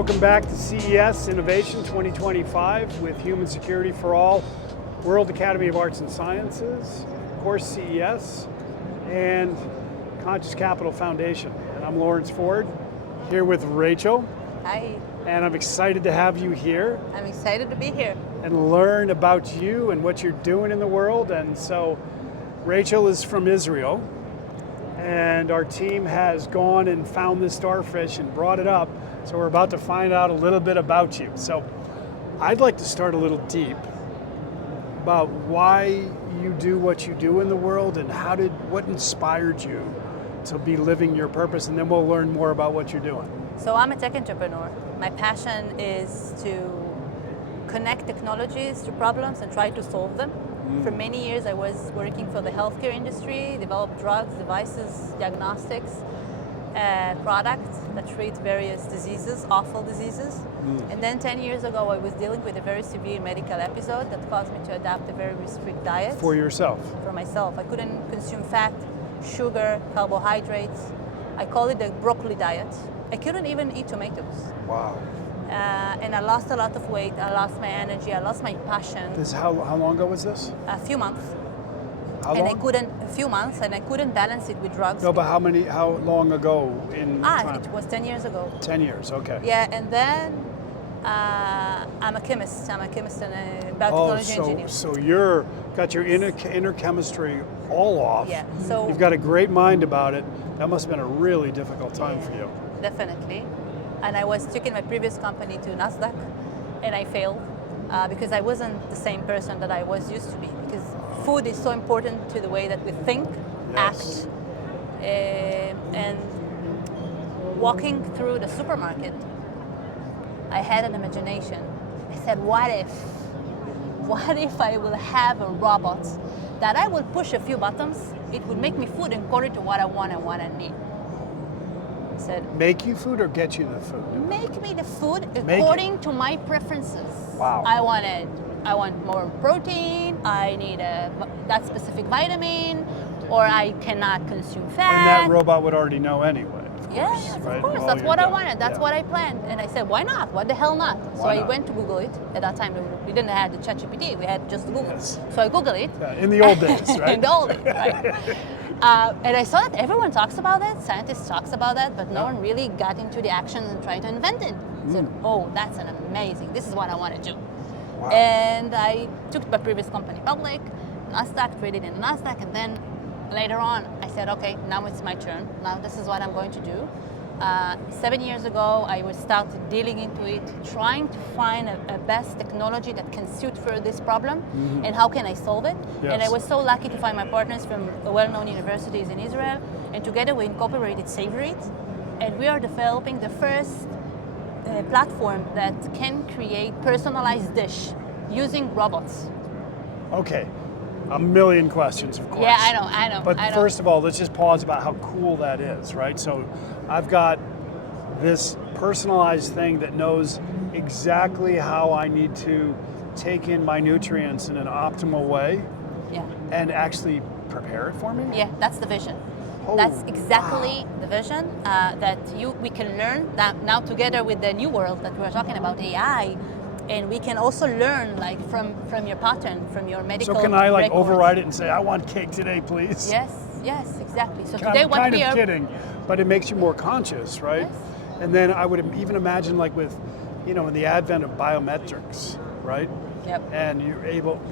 Welcome back to CES Innovation 2025 with Human Security for All, World Academy of Arts and Sciences, of course CES, and Conscious Capital Foundation. And I'm Lawrence Ford, here with Rachel. Hi. And I'm excited to have you here. I'm excited to be here. And learn about you and what you're doing in the world. And so Rachel is from Israel, and our team has gone and found this starfish and brought it up. So we're about to find out a little bit about you. So I'd like to start a little deep about why you do what you do in the world and what inspired you to be living your purpose, and then we'll learn more about what you're doing. So I'm a tech entrepreneur. My passion is to connect technologies to problems and try to solve them. For many years I was working for the healthcare industry, developed drugs, devices, diagnostics, products that treat various diseases, awful diseases. And then 10 years ago I was dealing with a very severe medical episode that caused me to adapt a very strict diet. For yourself? For myself. I couldn't consume fat, sugar, carbohydrates. I call it the broccoli diet. I couldn't even eat tomatoes. Wow. And I lost a lot of weight, I lost my energy, I lost my passion. How long ago was this? A few months. How long? A few months, and I couldn't balance it with drugs. No, but how long ago in time? It was 10 years ago. 10 years, okay. Yeah, and then I'm a chemist. I'm a chemist and a biotechnology engineer. So you're got your inner chemistry all off. Yeah. So you've got a great mind about it. That must have been a really difficult time for you. Definitely. And I was taking my previous company to NASDAQ, and I failed because I wasn't the same person that I was used to be. Because food is so important to the way that we think, yes. act, and walking through the supermarket, I had an imagination. I said, what if I will have a robot that I will push a few buttons, it will make me food according to what I want and what I need. I said, make you food or get you the food? Make me the food according to my preferences. Wow. I want more protein, I need that specific vitamin, or I cannot consume fat. And that robot would already know anyway. Yes, right? of course. That's what I wanted. That's what I planned. And I said, why not? What the hell not? So I went to Google it. At that time, we didn't have the ChatGPT. We had just Google. Yes. So I Googled it. Yeah, in the old days, right? In the old days, right. And I saw that everyone talks about that. Scientists talks about that, but no one really got into the action and tried to invent it. I said, oh, that's an amazing. This is what I want to do. Wow. And I took my previous company public, NASDAQ, traded in NASDAQ, and then later on, I said, okay, now it's my turn. Now this is what I'm going to do. 7 years ago, I was started dealing into it, trying to find a best technology that can suit for this problem, and how can I solve it. Yes. And I was so lucky to find my partners from well-known universities in Israel, and together we incorporated SavorEat, and we are developing the first platform that can create personalized dish using robots. Okay. A million questions, of course. Yeah, I know. But first of all, let's just pause about how cool that is, right? So I've got this personalized thing that knows exactly how I need to take in my nutrients in an optimal way. Yeah. And actually prepare it for me? Yeah, that's the vision. Oh, that's exactly the vision that we can learn now together with the new world that we're talking about, AI. And we can also learn from your pattern, from your medical So can I records. override it and say, I want cake today, please? Yes, exactly. So I'm today what kind we of are kidding, but it makes you more conscious, right? Yes. And then I would even imagine with, in the advent of biometrics, right? Yep. And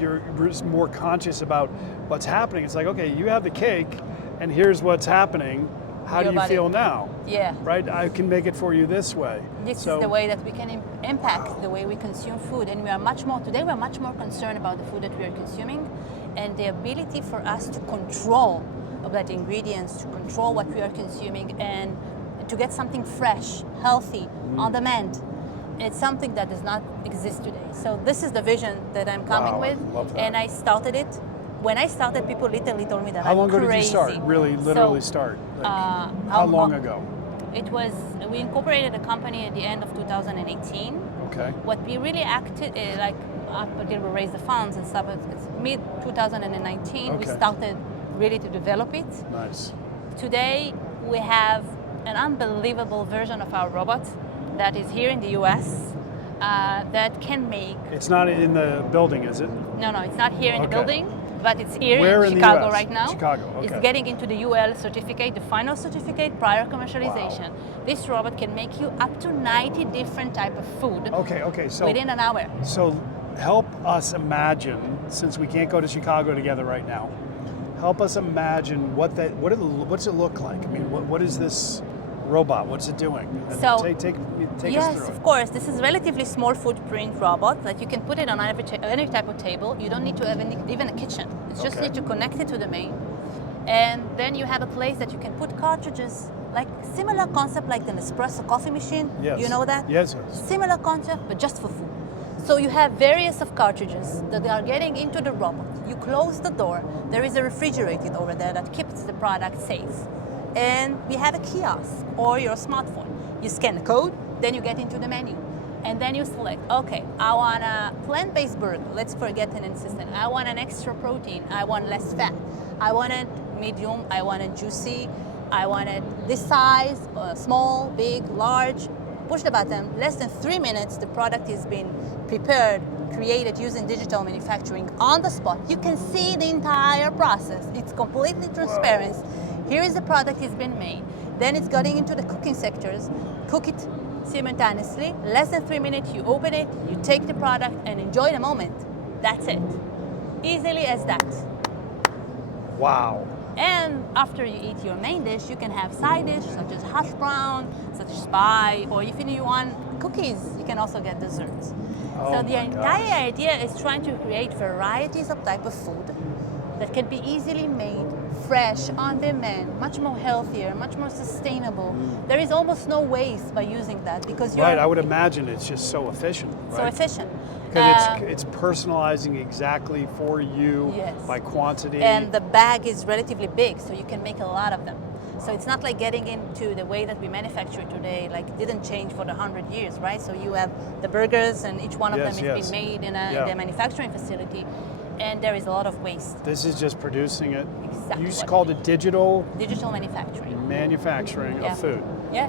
you're more conscious about what's happening. It's like, okay, you have the cake, and here's what's happening. How do you feel now? Yeah. Right? I can make it for you this way. This is the way that we can impact the way we consume food. And we're much more concerned about the food that we are consuming and the ability for us to control of that ingredients, to control what we are consuming and to get something fresh, healthy, on demand. It's something that does not exist today. So this is the vision that I'm coming with. I love that. And I started it. When I started, people literally told me that How I'm long ago crazy. did you start? Really, literally start? How long ago? We incorporated a company at the end of 2018. Okay. What we really acted, up until we raised the funds and stuff, it's mid 2019, we started really to develop it. Nice. Today, we have an unbelievable version of our robot that is here in the US that can make... It's not in the building, is it? No, it's not here in the Okay. building, but it's here Where in in the Chicago US? right now. Chicago, okay. It's getting into the UL certificate, the final certificate prior commercialization. Wow. This robot can make you up to 90 different type of food Okay, so within an hour. So help us imagine, since we can't go to Chicago together right now, help us imagine what's it look like? I mean, what is this robot? What's it doing? And So, take yes, us through of it. course. This is a relatively small footprint robot that you can put it on any type of table. You don't need to have even a kitchen. You just Okay. need to connect it to the main. And then you have a place that you can put cartridges, like similar concept like the Nespresso coffee machine. Yes. You know that? Yes. Similar concept, but just for food. So you have various of cartridges that are getting into the robot. You close the door. There is a refrigerator over there that keeps the product safe. And we have a kiosk or your smartphone. You scan the code, then you get into the menu. And then you select, okay, I want a plant-based burger. Let's forget an insistent. I want an extra protein. I want less fat. I want it medium. I want it juicy. I want it this size, small, big, large. Push the button. Less than 3 minutes, the product is being prepared, created using digital manufacturing on the spot. You can see the entire process. It's completely transparent. Here is the product it's been made. Then it's getting into the cooking sectors. Cook it simultaneously. Less than 3 minutes, you open it, you take the product and enjoy the moment. That's it. Easily as that. Wow. And after you eat your main dish, you can have side dish such as hash brown, such as pie, or if you want cookies, you can also get desserts. Oh So the my entire gosh. idea is trying to create varieties of type of food that can be easily made, fresh, on demand, much more healthier, much more sustainable. There is almost no waste by using that because you're Right, I would imagine it's just so efficient, right? so efficient. Because it's personalizing exactly for you Yes. by quantity. And the bag is relatively big, so you can make a lot of them. So it's not like getting into the way that we manufacture today, like it didn't change for the 100 years, right? So you have the burgers and each one of Yes, them yes. is being made in Yeah. the manufacturing facility, and there is a lot of waste. This is just producing it. Exactly You what called it digital Digital manufacturing. manufacturing Yeah. of food. Yeah.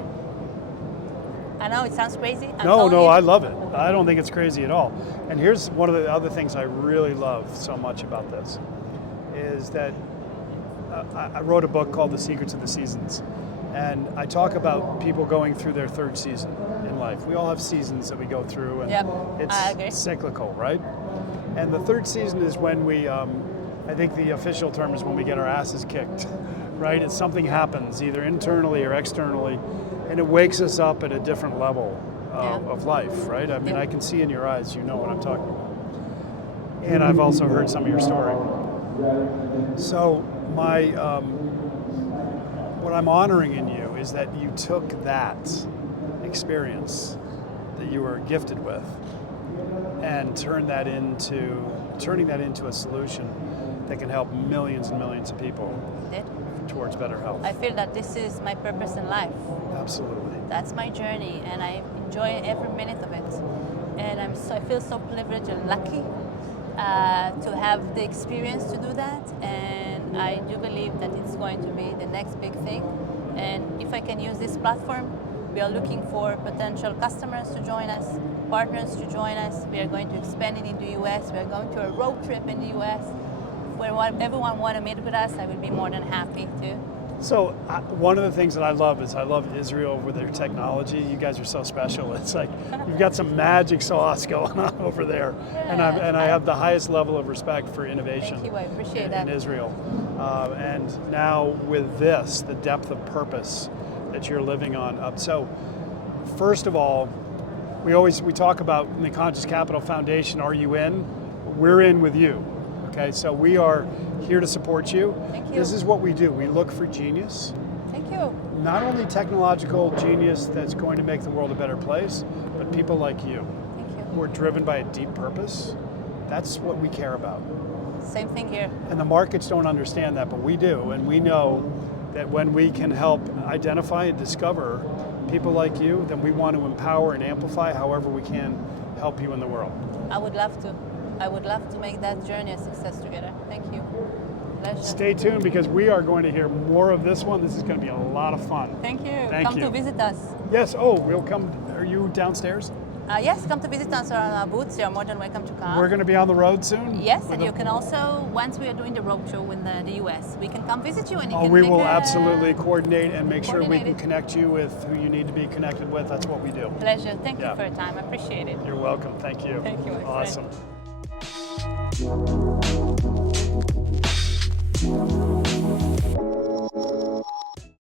I know it sounds crazy. I'm No, telling no, you. I love it. I don't think it's crazy at all. And here's one of the other things I really love so much about this is that I wrote a book called The Secrets of the Seasons. And I talk about people going through their third season in life. We all have seasons that we go through, and Yep, I agree. it's cyclical, right? And the third season is when we, I think the official term is when we get our asses kicked, right? It's something happens either internally or externally, and it wakes us up at a different level of life, right? I mean, Yeah. I can see in your eyes, you know what I'm talking about. And I've also heard some of your story. So what I'm honoring in you is that you took that experience that you were gifted with and turning that into a solution that can help millions and millions of people Did. towards better health. I feel that this is my purpose in life. Absolutely. That's my journey, and I enjoy every minute of it. And I feel so privileged and lucky to have the experience to do that. And I do believe that it's going to be the next big thing. And if I can use this platform, we are looking for potential customers to join us, partners to join us. We are going to expand it in the US. We are going to a road trip in the US. Where everyone want to meet with us, I would be more than happy to. So one of the things that I love is I love Israel with their technology. You guys are so special. It's like you've got some magic sauce going on over there, and I have the highest level of respect for innovation. Thank you, I appreciate in that. Israel. And now with this, the depth of purpose that you're living on. So first of all, we talk about in the Conscious Capital Foundation, are you in? We're in with you. Okay, so we are here to support you. Thank you. This is what we do. We look for genius. Thank you. Not only technological genius that's going to make the world a better place, but people like you Thank you. who are driven by a deep purpose. That's what we care about. Same thing here. And the markets don't understand that, but we do. And we know that when we can help identify and discover people like you, then we want to empower and amplify however we can help you in the world. I would love to. I would love to make that journey a success together. Thank you. Pleasure. Stay tuned because we are going to hear more of this one. This is going to be a lot of fun. Thank you. Thank Come you. to visit us. Yes. Oh, we'll come. Are you downstairs? Yes, come to visit us on our booths. You're more than welcome to come. We're going to be on the road soon? Yes, and you can also, once we are doing the roadshow in the US, we can come visit you and you can We make will a- absolutely coordinate and make sure we Coordinate can it. connect you with who you need to be connected with. That's what we do. Pleasure. Thank Yeah. you for your time. I appreciate it. You're welcome. Thank you. Thank you, my friend. Awesome.